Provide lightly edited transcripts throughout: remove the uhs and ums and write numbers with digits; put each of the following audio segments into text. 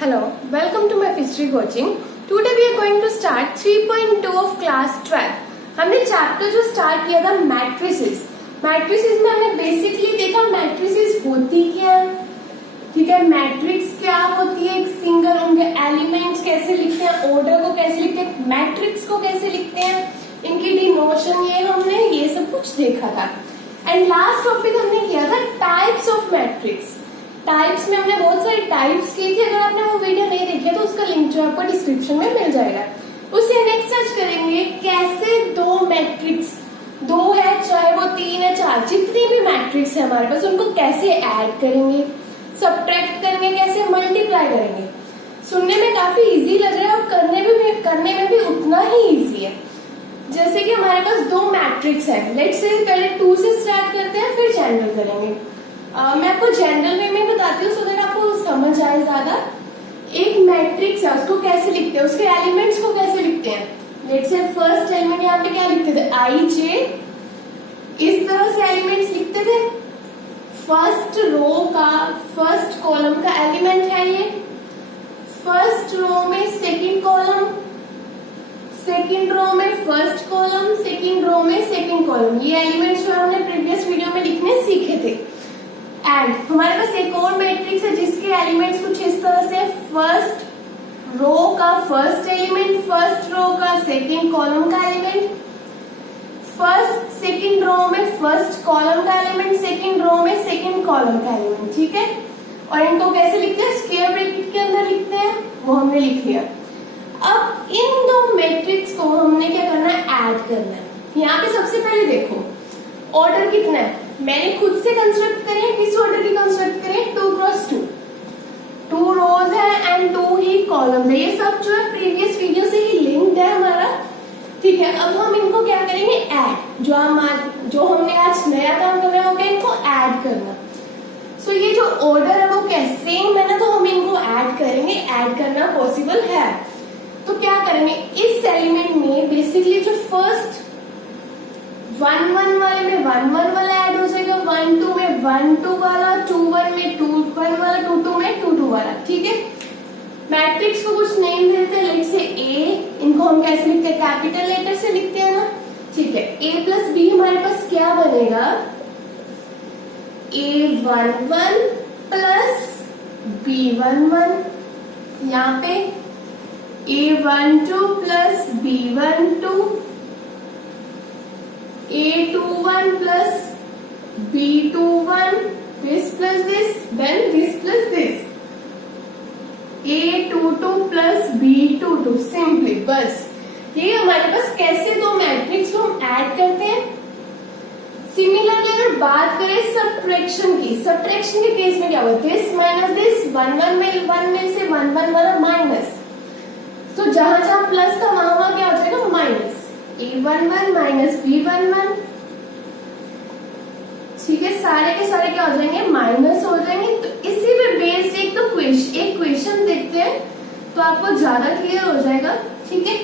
Hello, welcome to my history coaching. Today we are going to start 3.2 of class 12. हमने chapter जो start किया था matrices में हमने बेसिकली देखा मैट्रिसेस होती क्या है, ठीक है। मैट्रिक्स क्या होती है, एक सिंगल उनके एलिमेंट्स कैसे लिखते हैं, ऑर्डर को कैसे लिखते हैं, मैट्रिक्स को कैसे लिखते हैं, इनकी डिनोशन, ये हमने ये सब कुछ देखा था। एंड लास्ट टॉपिक हमने किया था टाइप्स ऑफ मैट्रिक्स। टाइप्स में हमने बहुत सारी टाइप्स की थी, अगर आपने वो वीडियो नहीं देखी है तो उसका लिंक जो आपको डिस्क्रिप्शन में मिल जाएगा। उसे नेक्स्ट सर्च करेंगे कैसे दो मैट्रिक्स, दो है चाहे वो तीन है चार, जितनी भी मैट्रिक्स है हमारे पास उनको कैसे ऐड करेंगे, सब्ट्रैक्ट करेंगे, कैसे मल्टीप्लाई करेंगे। सुनने में काफी इजी लग रहा है और करने में भी उतना ही इजी है। जैसे कि हमारे पास दो मैट्रिक्स है, लेट्स से पहले 2 से स्टार्ट करते हैं फिर जनरल करेंगे। मैं आपको जनरल वे में बताती हूँ सो दैट आपको समझ आए ज्यादा। एक मैट्रिक्स है उसको कैसे लिखते हैं, उसके एलिमेंट्स को कैसे लिखते हैं। लेट्स से फर्स्ट एलिमेंट यहाँ पे क्या लिखते थे, आई जे, इस तरह से एलिमेंट्स लिखते थे। फर्स्ट रो का फर्स्ट कॉलम का एलिमेंट है ये, फर्स्ट रो में सेकंड कॉलम, सेकंड रो में फर्स्ट कॉलम, सेकंड रो में सेकंड कॉलम। ये एलिमेंट्स जो हमने प्रीवियस वीडियो में लिखने सीखे थे। एंड हमारे पास एक और मैट्रिक्स है जिसके एलिमेंट्स कुछ इस तरह से, फर्स्ट रो का फर्स्ट एलिमेंट, फर्स्ट रो का सेकंड कॉलम का एलिमेंट, फर्स्ट सेकंड रो में फर्स्ट कॉलम का एलिमेंट, सेकंड रो में सेकंड कॉलम का एलिमेंट, ठीक है। और इनको कैसे लिखते हैं, स्क्वायर ब्रैकेट के अंदर लिखते हैं, वो हमने लिख लिया। अब इन दो मैट्रिक्स को हमने क्या करना है, ऐड करना है। यहाँ पे सबसे पहले देखो ऑर्डर कितना है, मैंने खुद से कंस्ट्रक्ट करी है। किस ऑर्डर की कंस्ट्रक्ट करी है, 2 क्रॉस 2, 2 रोज है एंड 2 ही कॉलम है। ये सब जो है प्रीवियस वीडियो से ही लिंक्ड है हमारा, ठीक है। अब हम इनको क्या करेंगे, ऐड। जो हमने आज नया काम करना होगा इनको ऐड करना। सो ये जो ऑर्डर है वो कैसे सेम है ना, तो हम इनको ऐड करेंगे, ऐड करना पॉसिबल है। तो क्या करेंगे, इस एलिमेंट में बेसिकली जो फर्स्ट 1 1 वाले में 1 1 वाला ऐड हो जाएगा, 1 2 में 1 2 वाला, 2 1 में 2 1 वाला, 2 2 में 2 2 वाला, ठीक है। मैट्रिक्स को कुछ नेम देते हैं, लेट से ए, इनको हम कैसे लिखते हैं, कैपिटल लेटर से लिखते हैं ना, ठीक है। ए प्लस बी हमारे पास क्या बनेगा, A11 प्लस B11, यहाँ पे A12 plus B12, A21 plus B21, this plus this, then this plus this, A22 plus B22, simply बस। ये हमारे पास कैसे दो मैट्रिक्स को हम ऐड करते हैं। सिमिलरली अगर बात करें सब्ट्रैक्शन की, सब्ट्रैक्शन के केस में क्या होगा, दिस माइनस दिस, 1 1 में से 1 1 वाला माइनस, तो जहां जहां प्लस था वहां क्या हो जाएगा, माइनस। A11 माइनस B11, ठीक है, सारे के सारे क्या हो जाएंगे, माइनस हो जाएंगे। तो इसी पे बेस्ड एक क्वेश्चन देखते हैं तो आपको ज्यादा क्लियर हो जाएगा, ठीक है।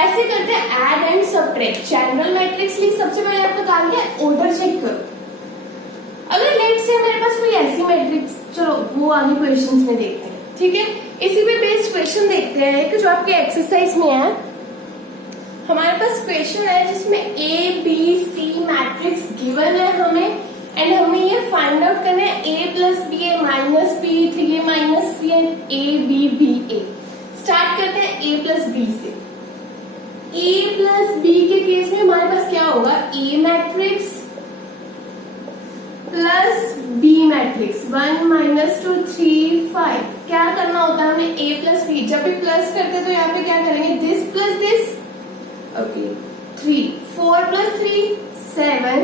ऐसे करते हैं add and subtract. General matrix लिख, सबसे पहले आपका काम क्या है, ऑर्डर चेक करो। अगर लेट से मेरे पास कोई ऐसी मैट्रिक्स, चलो वो आगे क्वेश्चंस में देखते हैं, ठीक है। इसी पे बेस्ड क्वेश्चन देखते हैं कि जो आपके एक्सरसाइज में है। हमारे पास क्वेश्चन है जिसमें A B C matrix given है हमें, एंड हमें ये फाइंड आउट करना है A plus B A minus B, 3a minus C and A B B A. Start करते हैं ए प्लस बी से। ए प्लस बी के केस में हमारे पास क्या होगा, A matrix plus B matrix, 1 minus 2 3 5। क्या करना होता है हमें, ए प्लस बी, जब भी प्लस करते हैं तो यहाँ पे क्या करेंगे, this plus this, okay, 3 4 plus 3 7,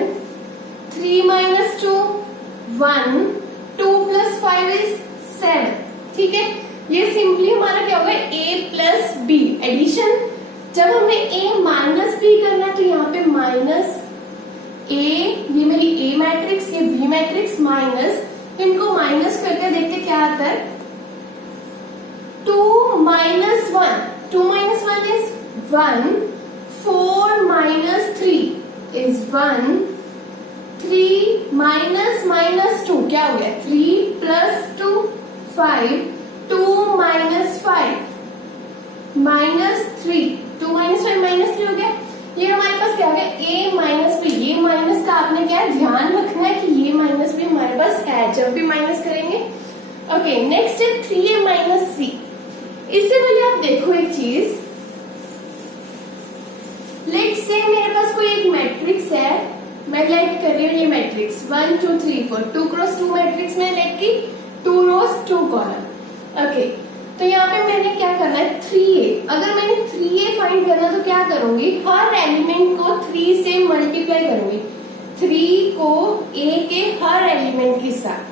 3 minus 2 1, 2 plus 5 is 7, ठीक है। ये सिंपली हमारा क्या होगा, a प्लस बी एडिशन। जब हमने a माइनस बी करना तो यहाँ पे माइनस a, ये मेरी a मैट्रिक्स, ये b मैट्रिक्स, माइनस, इनको माइनस करके देखते क्या आता है, 2 minus 1, 2 minus 1 is 1, 4 minus 3 is 1, 3 minus minus 2 क्या हो गया, 3 प्लस 2 5, 2 -5 -3, 2 -5 -3 हो गया। ये हमारे पास क्या हो गया, a माइनस बी। ये माइनस का आपने क्या ध्यान रखना है कि ये माइनस भी हमारे पास है जब भी माइनस करेंगे। ओके, नेक्स्ट है 3a माइनस सी। इससे पहले आप देखो एक चीज, लेट्स से मेरे पास कोई एक मैट्रिक्स है, मैं लाइट कर रही हूँ ये मैट्रिक्स 1 2 3 4 2 क्रॉस 2 मैट्रिक्स में लाइट की 2 रोज 2 कॉलम। ओके, तो यहाँ पे मैंने क्या करना है 3a। अगर मैंने 3a फाइंड करना तो क्या करूंगी, हर एलिमेंट को 3 से मल्टीप्लाई करूंगी, 3 को a के हर एलिमेंट के साथ।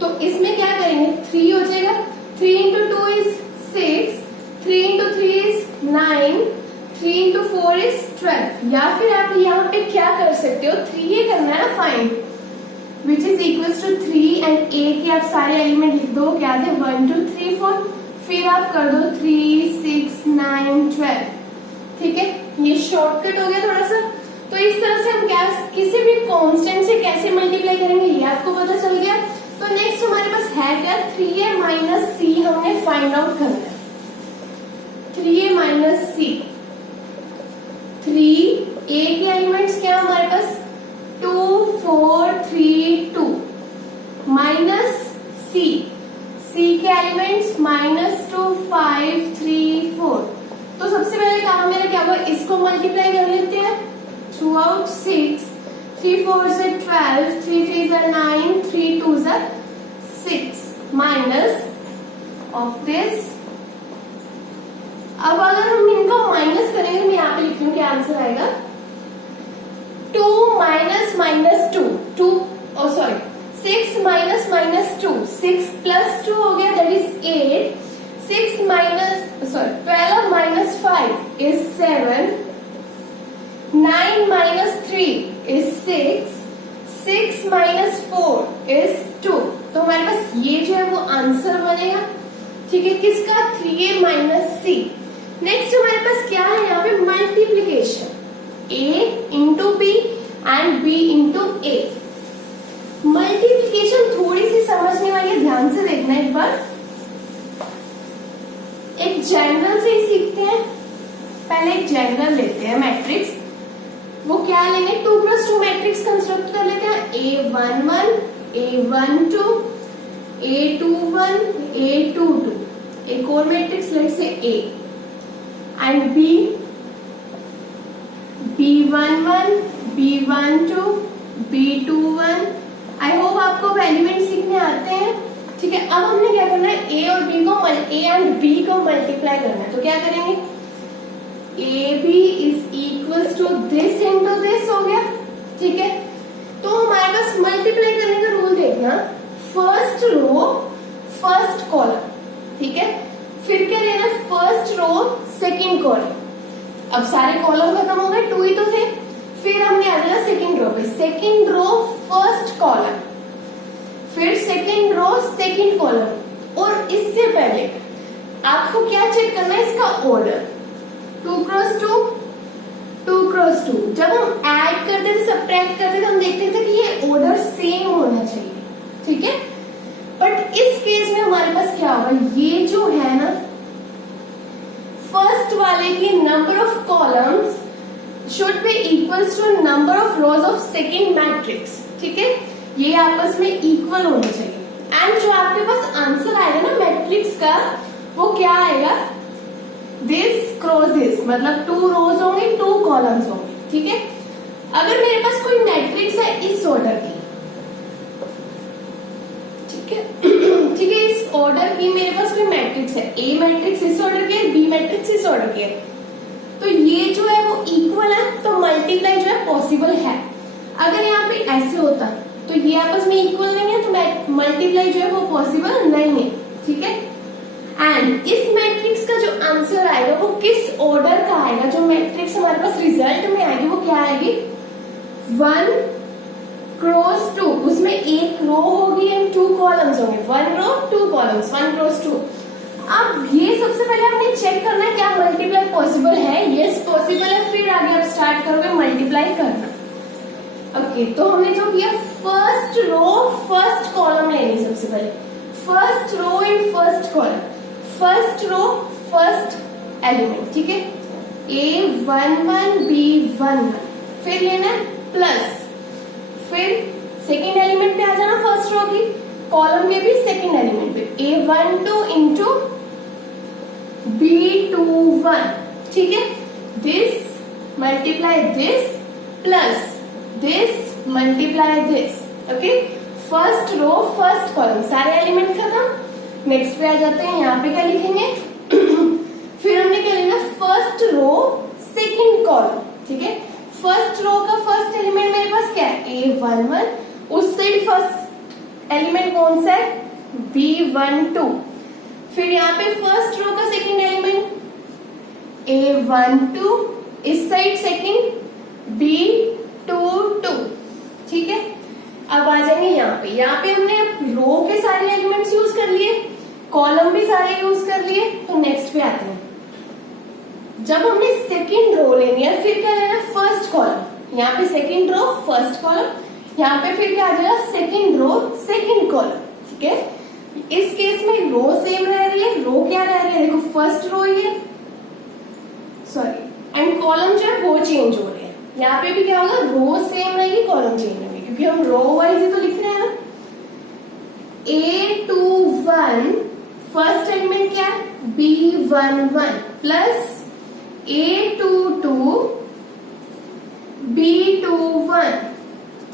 तो इसमें क्या करेंगे, 3 हो जाएगा, 3 into 2 is 6, 3 into 3 is 9, 3 into 4 is 12। या फिर आप यहाँ पे क्या कर सकते हो, 3a करना है ना find, which is equals to 3 and a के आप सारे एलिमेंट लिख दो, क्या थे 1 2 3 4, फिर आप कर दो 3 6 9 12। ठीक है, ये शॉर्टकट हो गया थोड़ा सा। तो इस तरह से हम क्या किसी भी कांस्टेंट से कैसे मल्टीप्लाई करेंगे ये आपको पता चल गया। तो नेक्स्ट हमारे पास है क्या, 3a माइनस सी हमने फाइंड आउट करना है। 3a माइनस सी, 3a के एलिमेंट्स क्या हमारे पास 2 4 3 2 माइनस सी, सी के एलिमेंट्स -2 5 3 4। तो सबसे पहले काम मेरा क्या होगा, इसको मल्टीप्लाई कर लेते हैं, 2 आउट 6, 3 4 से 12, 3 3 से 9, 3 2 से 6 माइनस ऑफ दिस। अब अगर हम इनको माइनस करेंगे, मैं यहाँ पे लिख रही हूँ क्या आंसर आएगा, 2 माइनस -2 2 सॉरी 6 माइनस -2, 6 प्लस 2 हो गया that is 8, 6 minus 12 minus 5 is 7, 9 minus 3 is 6, 6 minus 4 is 2। तो हमारे पास ये जो है वो आंसर बनेगा। ठीक है, किसका, 3a माइनस सी। नेक्स्ट हमारे पास क्या है यहाँ पे, multiplication, a into B and b into a। Multiplication थोड़ी सी समझने वाली है, ध्यान से देखना एक बार। एक जनरल से ही सीखते हैं, पहले एक जनरल लेते हैं मैट्रिक्स। वो क्या लेंगे, 2 क्रॉस 2 मैट्रिक्स कंस्ट्रक्ट कर लेते हैं, a11 a12 a21 a22। एक और मैट्रिक्स लेट से a and b, b11 b12 b21। I hope आपको एलिमेंट सीखने आते हैं। ठीक है, अब हमने क्या करना है, a और b को a एंड b को मल्टीप्लाई करना है। तो क्या करेंगे, ab is equals to this into this हो गया। ठीक है, तो हमारे पास मल्टीप्लाई करने का रूल देखना, फर्स्ट रो फर्स्ट कॉलम। ठीक है, फिर क्या लेना, फर्स्ट रो सेकेंड कॉलम। अब सारे कॉलम खत्म हो गए, 2 ही तो थे, फिर हमने आ जाना सेकेंड रो पे, सेकेंड रो फर्स्ट कॉलम, फिर सेकेंड रो सेकेंड कॉलम। और इससे पहले आपको क्या चेक करना है, इसका ऑर्डर, 2 क्रॉस 2 2 क्रॉस 2। जब हम ऐड करते थे सब्ट्रैक्ट करते थे हम देखते थे कि ये ऑर्डर सेम होना चाहिए। ठीक है, बट इस केस में हमारे पास क्या होगा, ये जो है ना फर्स्ट वाले की number of columns should be equals to number of rows of second matrix। ठीक है, ये आपस में इक्वल होने चाहिए। एंड जो आपके पास आंसर आएगा ना मैट्रिक्स का, वो क्या आएगा, दिस क्रॉस दिस, मतलब 2 रोज होंगे 2 कॉलम्स होंगे। ठीक है, अगर मेरे पास कोई मैट्रिक्स है इस ऑर्डर की, ठीक है ठीक है, इस ऑर्डर की मेरे पास कोई मैट्रिक्स है, ए मैट्रिक्स इस ऑर्डर की है, बी मैट्रिक्स इस ऑर्डर की है, तो ये जो है वो इक्वल है, तो मल्टीप्लाई जो है पॉसिबल है। अगर यहाँ पे ऐसे होता तो ये आपस में इक्वल नहीं है, तो मल्टीप्लाई जो है वो पॉसिबल नहीं है। ठीक है, एंड इस मैट्रिक्स का जो आंसर आएगा वो किस ऑर्डर का आएगा, जो मैट्रिक्स हमारे पास रिजल्ट में आएगी वो क्या आएगी, 1 क्रॉस 2, उसमें एक रो होगी एंड 2 कॉलम्स होंगे, 1 रो 2 कॉलम्स, 1 क्रॉस 2। अब ये सबसे पहले आपने चेक करना है क्या मल्टीप्लाई पॉसिबल है, यस पॉसिबल है, फिर आगे आप स्टार्ट करोगे मल्टीप्लाई करना। ओके, तो हमने जो किया, फर्स्ट रो फर्स्ट कॉलम लेनी, सबसे पहले first row and first column. First row first element, ठीक है, A11 B11, फिर लेना है प्लस, फिर सेकेंड एलिमेंट पे आ जाना फर्स्ट रो की, कॉलम के भी सेकेंड एलिमेंट पे A12 इंटू B21, ठीक है, this multiply this plus this multiply this, okay, first row first column सारे एलिमेंट खत्म। नेक्स्ट पे आ जाते हैं, यहाँ पे क्या लिखेंगे फिर हमने क्या लिखा, फर्स्ट रो सेकंड कॉलम, ठीक है, फर्स्ट रो का फर्स्ट एलिमेंट मेरे पास क्या है A11, उस साइड फर्स्ट एलिमेंट कौन सा है B12, फिर यहाँ पे फर्स्ट रो का सेकंड एलिमेंट A12, इस साइड सेकंड B22, ठीक है। अब आ जाएंगे यहाँ पे हमने रो के सारे एलिमेंट्स यूज कर लिए, कॉलम भी सारे यूज कर लिए, तो नेक्स्ट पे आते हैं। जब हमने सेकंड रो लेनी है, फिर क्या लेना, फर्स्ट कॉलम, यहाँ पे सेकंड रो फर्स्ट कॉलम, यहाँ पे फिर क्या आ जाएगा, सेकंड रो सेकंड कॉलम, ठीक है। इस केस में रो सेम रह रही है, रो क्या रह रही है, देखो फर्स्ट रो ये, सॉरी, एंड कॉलम जो है वो चेंज हो रहे हैं। यहाँ पे भी क्या होगा, रो सेम रहेगी, कॉलम चेंज होगी, क्योंकि हम रो वाइज ही तो लिख रहे हैं ना। A21 फर्स्ट एलिमेंट क्या है B11 प्लस A22 B21,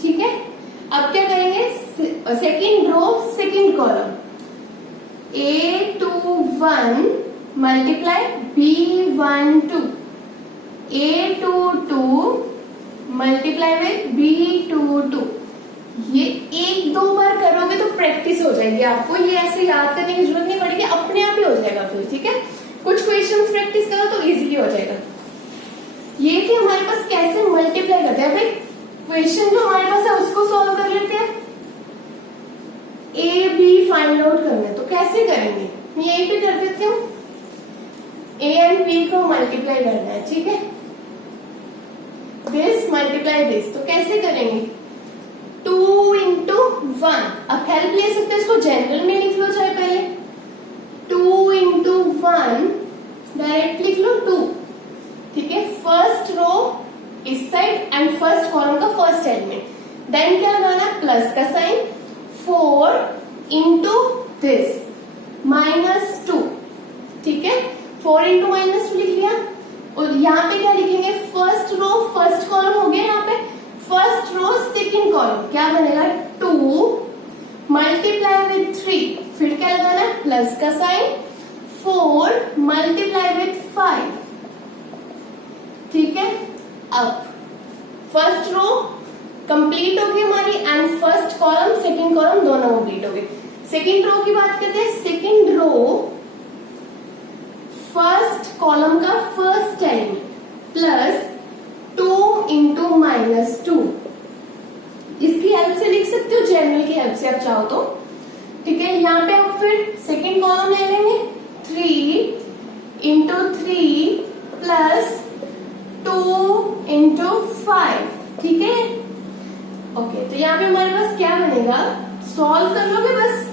ठीक है। अब क्या करेंगे, second row second column A21 multiply B12, A22 multiply with B22। ये एक दो बार करोगे तो प्रैक्टिस हो जाएगी, आपको ये ऐसे याद करने की जरूरत नहीं पड़ेगी, अपने आप ही हो जाएगा फिर, ठीक है। कुछ क्वेश्चंस प्रैक्टिस करो तो इजीली हो जाएगा। ये कि हमारे पास कैसे मल्टीप्लाई करते हैं, भाई क्वेश्चन जो हमारे पास है उसको सॉल्व कर लेते हैं। ए बी फाइंड आउट करना है तो कैसे करेंगे, यही पे कर देती हूँ, ए एंड बी को मल्टीप्लाई करना है, ठीक है, दिस मल्टीप्लाई दिस, तो कैसे करेंगे, 2 इंटू 1, अब हेल्प ले सकते हैं, इसको जनरल में लिख लो चाहे पहले, 2 इंटू 1 डायरेक्ट लिख लो 2, ठीक है, फर्स्ट रो इस साइड एंड फर्स्ट कॉलम का फर्स्ट एलिमेंट, देन क्या लगाना है, प्लस का साइन, 4 इंटू दिस -2, ठीक है, 4 इंटू -2 लिख लिया। और यहाँ पे क्या लिखेंगे, फर्स्ट रो फर्स्ट कॉलम हो गया, यहाँ पे फर्स्ट रो सेकंड कॉलम क्या बनेगा, 2 मल्टीप्लाई विद 3, फिर क्या लगाना है, प्लस का साइन, 4 मल्टीप्लाई विद 5, ठीक है। अब फर्स्ट रो कंप्लीट होगी हमारी and first column second column दोनों कंप्लीट हो गए। सेकंड रो की बात करते हैं, सेकंड रो फर्स्ट कॉलम का फर्स्ट एलिमेंट प्लस 2 इंटू -2, इसकी हेल्प से लिख सकते हो, जनरल की हेल्प से आप चाहो तो, ठीक है। यहाँ पे आप फिर सेकंड कॉलम ले लेंगे, 3 इंटू 3 प्लस 2 इंटू 5, ठीक है, ओके। तो यहाँ पे हमारे पास क्या बनेगा, सॉल्व कर लोगे बस,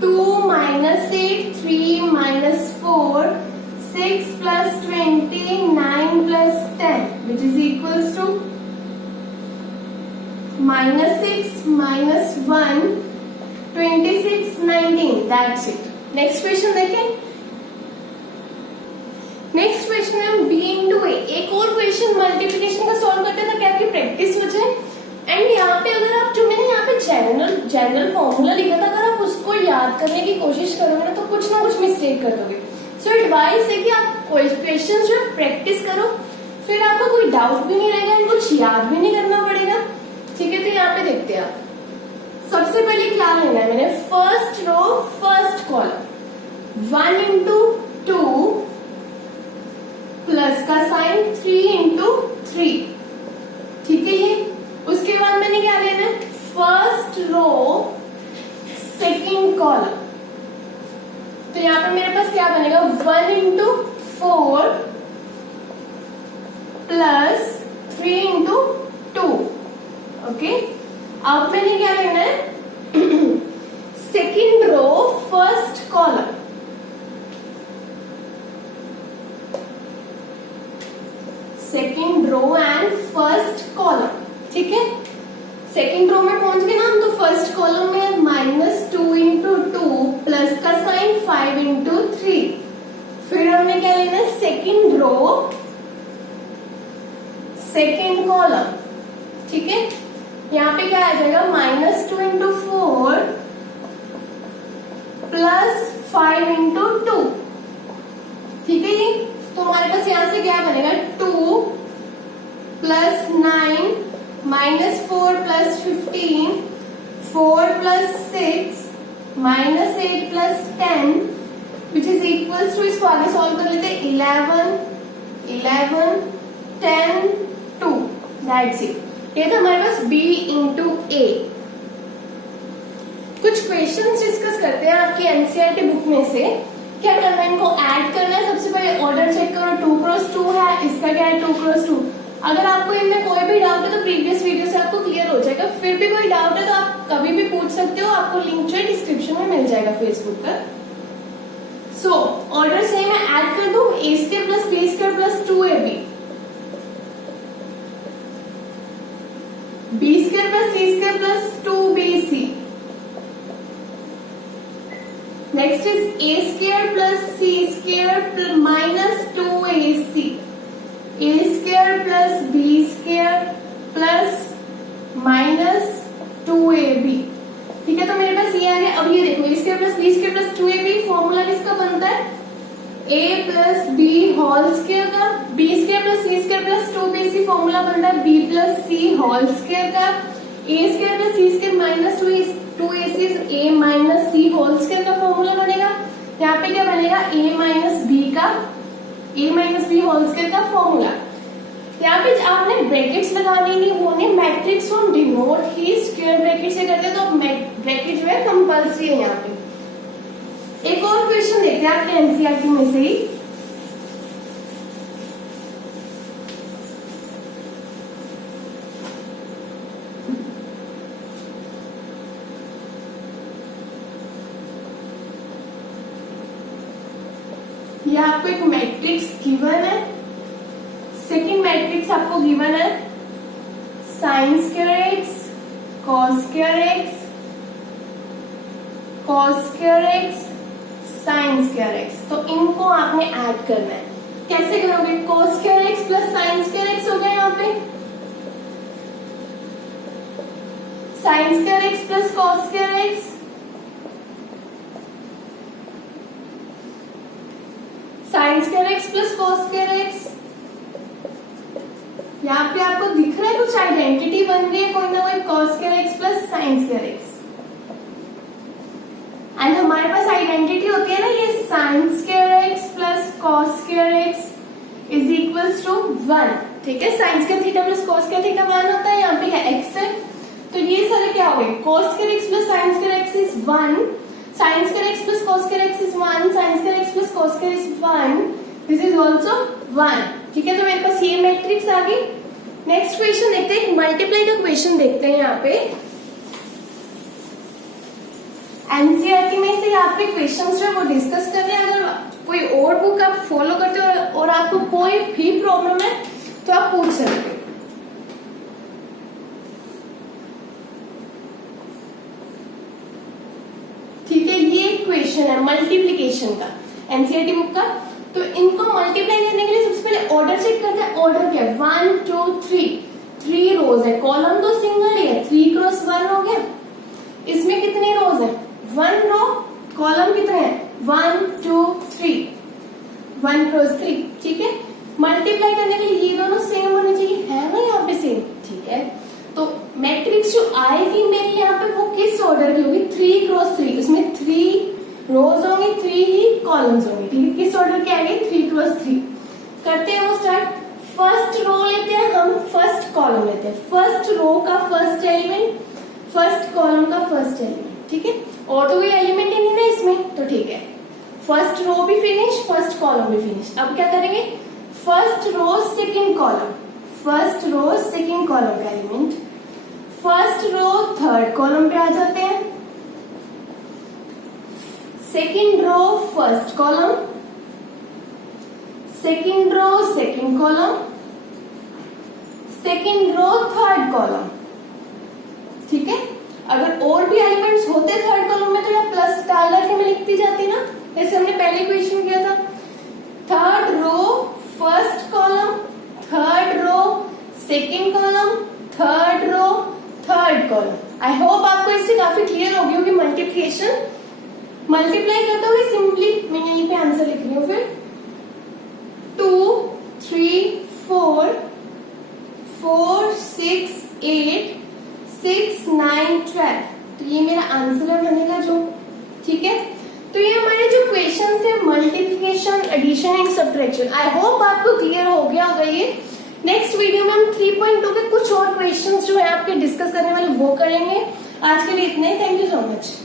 -8 3 -4 6 plus 20 9 plus 10 which is equals to -6 -1 26 19, that's it। Next question देखें, नेक्स्ट क्वेश्चन है b इंटू ए। एक और क्वेश्चन मल्टीप्लिकेशन का सॉल्व करते हैं ताकि आपकी प्रैक्टिस हो जाए। एंड यहाँ पे अगर आप जो मैंने यहाँ पे जनरल फॉर्मूला लिखा था, अगर आप उसको याद करने की कोशिश करोगे ना तो कुछ ना कुछ मिस्टेक कर दोगे। सो एडवाइस है कि आप क्वेश्चन जो प्रैक्टिस करो, फिर आपको कोई डाउट भी नहीं रहेगा, कुछ याद भी नहीं करना पड़ेगा, ठीक है। तो यहाँ पे देखते हैं आप, सबसे पहले क्या लेना है मैंने, first row first column 1 into 2 plus का साइन 3 इंटू 3, ठीक है। ये उसके बाद मैंने क्या लेना है, फर्स्ट रो सेकेंड कॉलम, तो यहाँ पे मेरे पास क्या बनेगा, 1 इंटू 4 प्लस 3 इंटू 2, ओके। अब मैंने क्या लेना है second row first column, second row and first column, ठीक है। सेकेंड रो में पहुंच गए ना हम, तो फर्स्ट कॉलम में -2 इंटू 2 प्लस का साइन 5 इंटू 3। फिर हमने क्या लेना है, सेकेंड रो सेकेंड कॉलम, ठीक है। यहाँ पे क्या आ जाएगा, -2 इंटू 4 प्लस 5 इंटू 2, ठीक है। ये तो हमारे पास यहां से क्या बनेगा, 2 plus 9 -4 plus 15, 4 plus 6 -8 plus 10 which is equals to, इसको आगे सॉल्व कर लेते हैं, 11 10 2, दैट्स इट। ये था हमारे पास B इंटू ए। कुछ क्वेश्चंस डिस्कस करते हैं आपकी एनसीईआरटी बुक में से। क्या करना है, इनको ऐड करना है। सबसे पहले ऑर्डर चेक करो, 2x2 है, इसका क्या है 2x2। अगर आपको इनमें कोई भी डाउट है तो प्रीवियस वीडियो से आपको क्लियर हो जाएगा। फिर भी कोई डाउट है तो आप कभी भी पूछ सकते हो, आपको लिंक जो है डिस्क्रिप्शन में मिल जाएगा फेसबुक पर। सो ऑर्डर से मैं ऐड कर दूं, a² plus b² plus 2ab, b² plus c² plus 2bc, next is a² plus c² minus 2ac, a² plus b² plus minus 2ab, ठीक है। तो मेरे पास ये आ गया। अब ये देखो, a² plus b² plus 2ab formula किसका बनता है, a plus b whole square का, b² plus c² plus 2bc formula बनता है b plus c whole square का, a² plus c² minus 2ac a minus c whole square का formula बनेगा। यहाँ पे क्या बनेगा, a minus b whole square का फॉर्मूला। यहाँ पे आपने ब्रैकेट्स लगाने नहीं, बोलने मैट्रिक्स हम डिनोट ही स्क्वायर ब्रैकेट से करते हैं, तो ब्रैकेट जो है कंपल्सरी है यहाँ पे। एक और क्वेश्चन देखते हैं आपके एनसीईआरटी में से ही। ये आपको एक मैट्रिक्स गिवन है, सेकेंड मैट्रिक्स आपको गिवन है sine square x, cos square x, cos square x, sign square x। तो इनको आपने ऐड करना है। कैसे करोगे, cos square x plus sine square x हो गया, यहाँ पे sign square x plus cos square x, sign square x plus cos square x। यहाँ पे आपको दिख रहा है कुछ आइडेंटिटी बन रही है, कोई ना कोई cos square x plus sine square x। And हमारे पास आइडेंटिटी होती है ना, ये sine square x plus cos square x is equals to 1, ठीक है। Sine square theta plus cos square theta 1 होता है, यहाँ पे क्या x है, तो ये सारे क्या हो गए, cos square x plus sine square x is 1, sign square x plus cos square x is 1, sign square x plus cos square is 1, this is also 1, ठीक है। तो मेरे पास ये मैट्रिक्स आ गई। नेक्स्ट क्वेश्चन देखते हैं, मल्टीप्लाई का क्वेश्चन देखते हैं। यहाँ पे एनसीईआरटी में से यहाँ पे क्वेश्चन जो है वो डिस्कस कर रहे हैं। अगर कोई और बुक आप फॉलो करते हो और आपको कोई भी प्रॉब्लम है तो आप पूछ सकते हो। ठीक है, ये क्वेश्चन है मल्टीप्लीकेशन का एनसीईआरटी बुक का। तो इनको मल्टीप्लाई करने के लिए सबसे पहले ऑर्डर चेक करते हैं। ऑर्डर क्या है, 1 2 3, 3 रोज है, कॉलम तो सिंगल ही है, 3 क्रॉस 1 हो गया। इसमें कितनी रोज है, 1 रो, कॉलम कितने हैं 1 2 3, 1 क्रॉस 3, ठीक है। मल्टीप्लाई करने के लिए ये दोनों सेम होने चाहिए, है ना यहाँ पे सेम, ठीक है। तो मैट्रिक्स जो आएगी मेरी यहाँ पे वो किस ऑर्डर की होगी, 3 क्रॉस 3, उसमें 3 रोज होंगी, 3 ही कॉलम्स होंगे, ठीक है। किस ऑर्डर की आएगी, 3 क्रॉस 3। करते हैं वो स्टार्ट। फर्स्ट रो लेते हैं हम, फर्स्ट कॉलम लेते हैं, फर्स्ट रो का फर्स्ट एलिमेंट, फर्स्ट कॉलम का फर्स्ट एलिमेंट, ठीक है। और तो कोई एलिमेंट ही नहीं ना इसमें, तो ठीक है। फर्स्ट रो भी फिनिश, फर्स्ट कॉलम भी फिनिश। अब क्या करेंगे, first row second column, first row second column का element, first row third column पे आ जाते हैं, second row first column, second row second column, second row third column. ठीक है, अगर और भी एलिमेंट्स होते थर्ड कॉलम में तो या प्लस डाल के मैं लिखती जाती ना, जैसे हमने पहले क्वेश्चन किया था। Third row first column, third row second column, third row third column. I hope आपको इससे काफी क्लियर हो गई होगी। मल्टीप्लिकेशन मल्टीप्लाई करते हुए सिंपली मैं यहीं पे आंसर लिख रही हूँ। फिर 2 3 4 4 6 8 6 9 12, तो ये मेरा आंसर बनेगा जो। ठीक है, तो ये हमारे जो क्वेश्चन थे multiplication, addition and subtraction, I hope आपको क्लियर हो गया होगा ये। नेक्स्ट वीडियो में हम 3.2 के कुछ और क्वेश्चंस जो है आपके डिस्कस करने वाले वो करेंगे। आज के लिए इतना ही। Thank you so much.